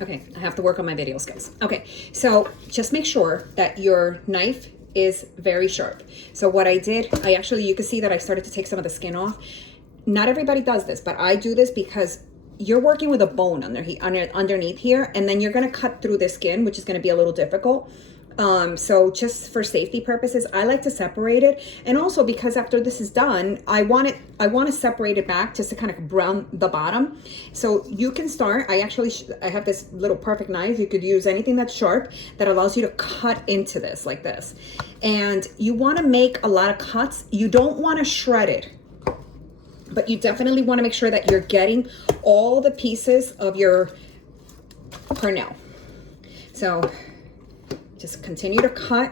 Okay, I have to work on my video skills. Okay, so just make sure that your knife is very sharp. So what I did, you can see that I started to take some of the skin off. Not everybody does this, but I do this because you're working with a bone underneath here, and then you're gonna cut through the skin, which is gonna be a little difficult. So just for safety purposes, I like to separate it. And also because after this is done, I want to separate it back just to kind of brown the bottom. So you can start, I have this little perfect knife. You could use anything that's sharp that allows you to cut into this like this. And you want to make a lot of cuts. You don't want to shred it, but you definitely want to make sure that you're getting all the pieces of your pernil. So just continue to cut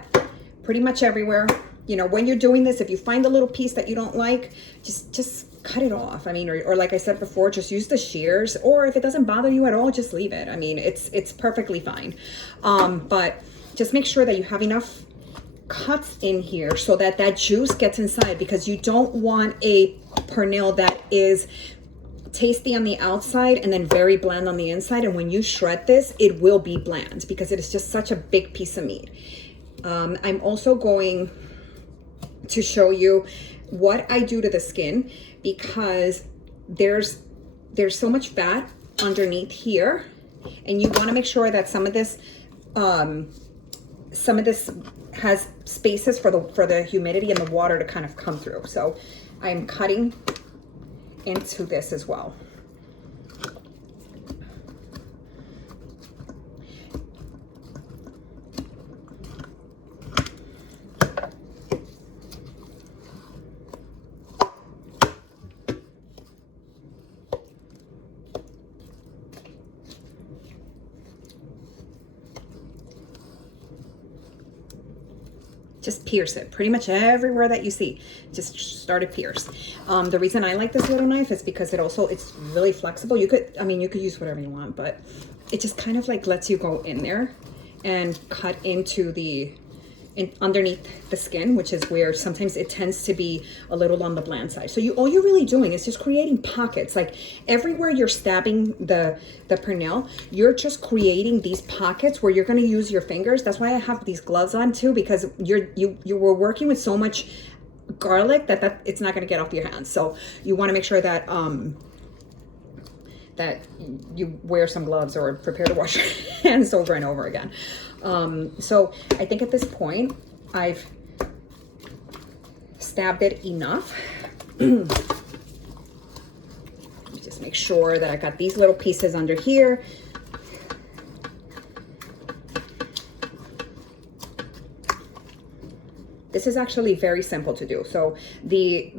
pretty much everywhere. You know, when you're doing this, if you find a little piece that you don't like, just cut it off. I mean, or like I said before, just use the shears, or if it doesn't bother you at all, just leave it. I mean, it's perfectly fine. But just make sure that you have enough cuts in here so that that juice gets inside, because you don't want a pernil that is tasty on the outside and then very bland on the inside. And when you shred this, it will be bland because it is just such a big piece of meat. I'm also going to show you what I do to the skin, because there's so much fat underneath here, and you want to make sure that some of this has spaces for the humidity and the water to kind of come through. So I'm cutting into this as well. Just pierce it pretty much everywhere that you see. Just start to pierce. The reason I like this little knife is because it's really flexible. You could use whatever you want, but it just kind of like lets you go in there and cut into underneath the skin, which is where sometimes it tends to be a little on the bland side. So all you're really doing is just creating pockets. Like everywhere you're stabbing the pernil, you're just creating these pockets where you're going to use your fingers. That's why I have these gloves on too, because you were working with so much garlic that it's not going to get off your hands. So you want to make sure that that you wear some gloves or prepare to wash your hands over and over again. So I think at this point, I've stabbed it enough. Just make sure that I got these little pieces under here. This is actually very simple to do. So the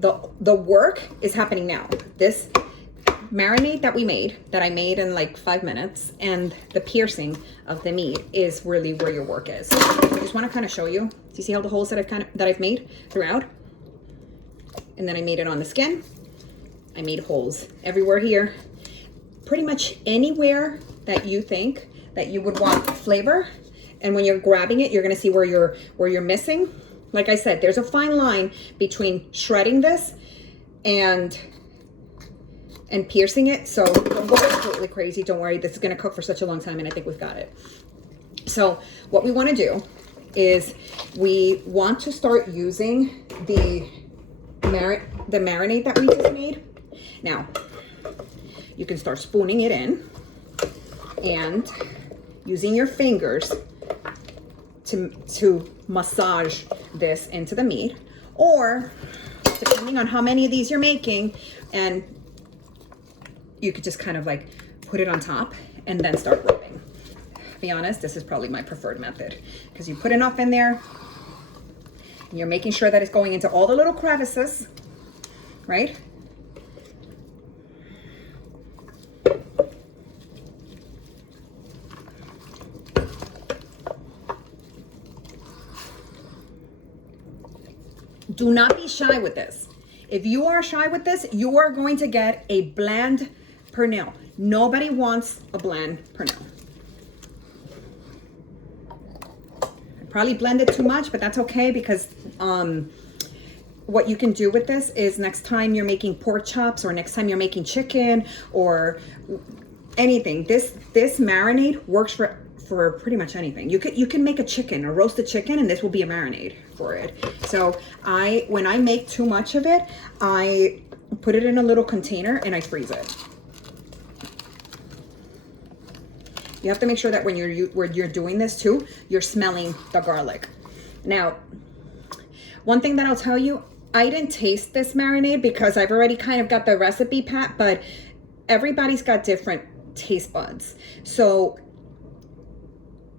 work is happening now. This marinade that I made in like 5 minutes, and the piercing of the meat is really where your work is. So I just want to kind of show you. Do you see all the holes that I've made throughout? And then I made it on the skin. I made holes everywhere here. Pretty much anywhere that you think that you would want flavor. And when you're grabbing it, you're going to see where you're missing. Like I said, there's a fine line between shredding this and piercing it. So don't go completely crazy. Don't worry. This is going to cook for such a long time, and I think we've got it. So what we want to do is we want to start using the marinade that we just made. Now, you can start spooning it in and using your fingers to massage this into the meat, or depending on how many of these you're making, and you could just kind of like put it on top and then start rubbing. To be honest, this is probably my preferred method, because you put enough in there and you're making sure that it's going into all the little crevices, right? Do not be shy with this. If you are shy with this, you are going to get a bland pernil. Nobody wants a bland pernil. I probably blended too much, but that's okay, because what you can do with this is next time you're making pork chops, or next time you're making chicken, or anything. This marinade works for pretty much anything. You can make a chicken, a roasted chicken, and this will be a marinade for it. So when I make too much of it, I put it in a little container and I freeze it. You have to make sure that when you're doing this too, you're smelling the garlic. Now, one thing that I'll tell you, I didn't taste this marinade because I've already kind of got the recipe pat, but everybody's got different taste buds. So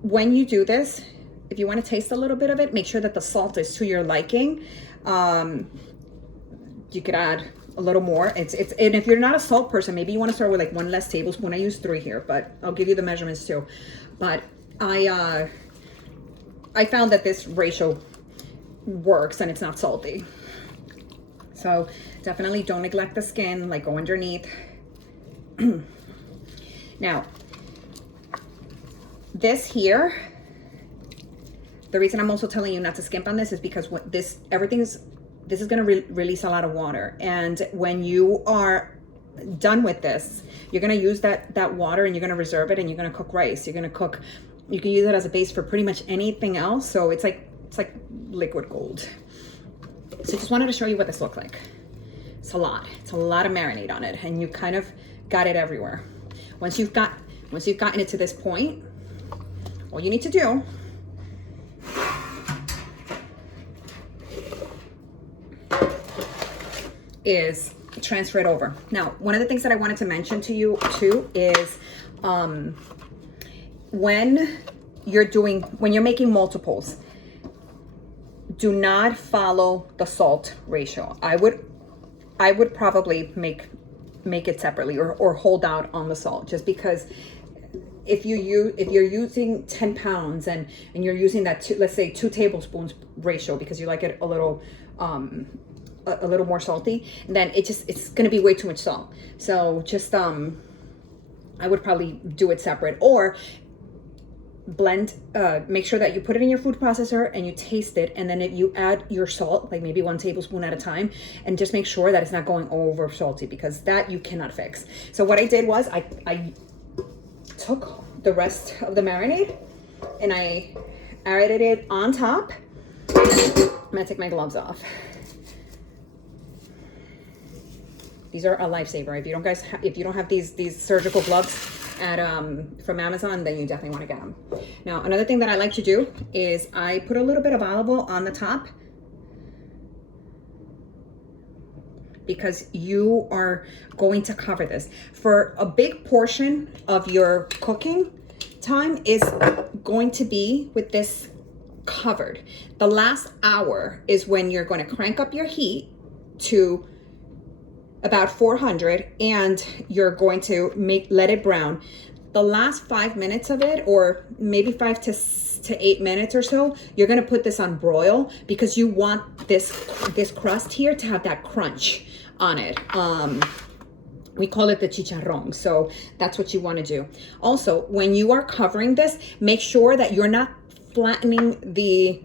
when you do this, if you want to taste a little bit of it, make sure that the salt is to your liking. You could add a little more. And if you're not a salt person, maybe you want to start with like 1 less tablespoon. I use 3 here, but I'll give you the measurements too. But I found that this ratio works and it's not salty. So definitely don't neglect the skin, like go underneath. Now, this here, the reason I'm also telling you not to skimp on this is because this is going to release a lot of water. And when you are done with this, you're going to use that water and you're going to reserve it and you're going to cook rice. You can use it as a base for pretty much anything else. So it's like liquid gold. So just wanted to show you what this looks like. It's a lot of marinade on it, and you kind of got it everywhere. Once you've gotten it to this point, all you need to do is transfer it over. Now, one of the things that I wanted to mention to you too is when you're making multiples, do not follow the salt ratio. I would probably make it separately or hold out on the salt, just because if you're using 10 pounds and you're using that let's say 2 tablespoons ratio because you like it a little more salty, then it's going to be way too much salt. So just I would probably do it separate, or blend, make sure that you put it in your food processor and you taste it, and then if you add your salt, like maybe 1 tablespoon at a time, and just make sure that it's not going over salty, because that you cannot fix. So what I did was I took the rest of the marinade and I added it on top. I'm gonna take my gloves off. These are a lifesaver. If you don't have these surgical gloves from Amazon, then you definitely want to get them. Now, another thing that I like to do is I put a little bit of olive oil on the top, because you are going to cover this. For a big portion of your cooking time is going to be with this covered. The last hour is when you're going to crank up your heat to about 400, and you're going to let it brown. The last 5 minutes of it, or maybe 5 to 8 minutes or so, you're going to put this on broil, because you want this crust here to have that crunch on it. We call it the chicharrón, so that's what you want to do. Also, when you are covering this, make sure that you're not flattening the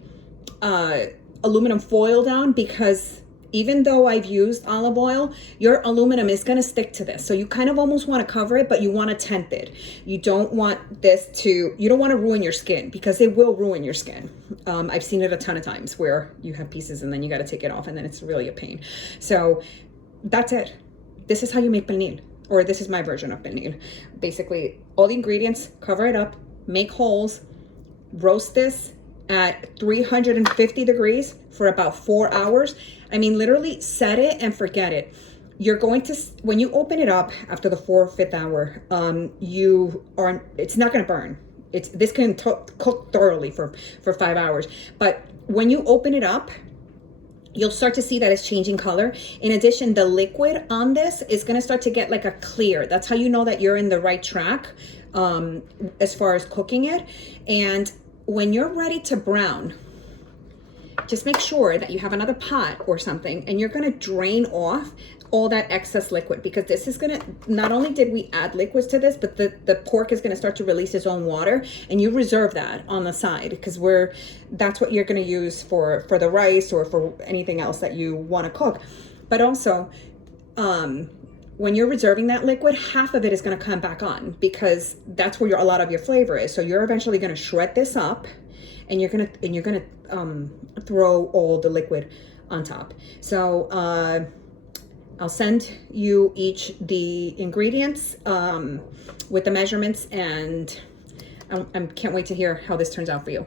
aluminum foil down, because even though I've used olive oil, your aluminum is going to stick to this. So you kind of almost want to cover it, but you want to tent it. You don't want you don't want to ruin your skin, because it will ruin your skin. I've seen it a ton of times where you have pieces and then you got to take it off, and then it's really a pain. So that's it. This is how you make pernil, or this is my version of pernil. Basically, all the ingredients, cover it up, make holes, roast this at 350 degrees for about 4 hours. I mean, literally set it and forget it. You're going to, when you open it up after the 4th or 5th hour, it's not going to burn. This can cook thoroughly for 5 hours. But when you open it up, you'll start to see that it's changing color. In addition, the liquid on this is going to start to get like a clear. That's how you know that you're in the right track as far as cooking it. And when you're ready to brown, just make sure that you have another pot or something, and you're going to drain off all that excess liquid, because this is going to, not only did we add liquids to this, but the pork is going to start to release its own water, and you reserve that on the side, because that's what you're going to use for the rice or for anything else that you want to cook. But also, when you're reserving that liquid, half of it is going to come back on because that's where a lot of your flavor is. So you're eventually going to shred this up, and you're gonna throw all the liquid on top. So I'll send you each the ingredients with the measurements, and I can't wait to hear how this turns out for you.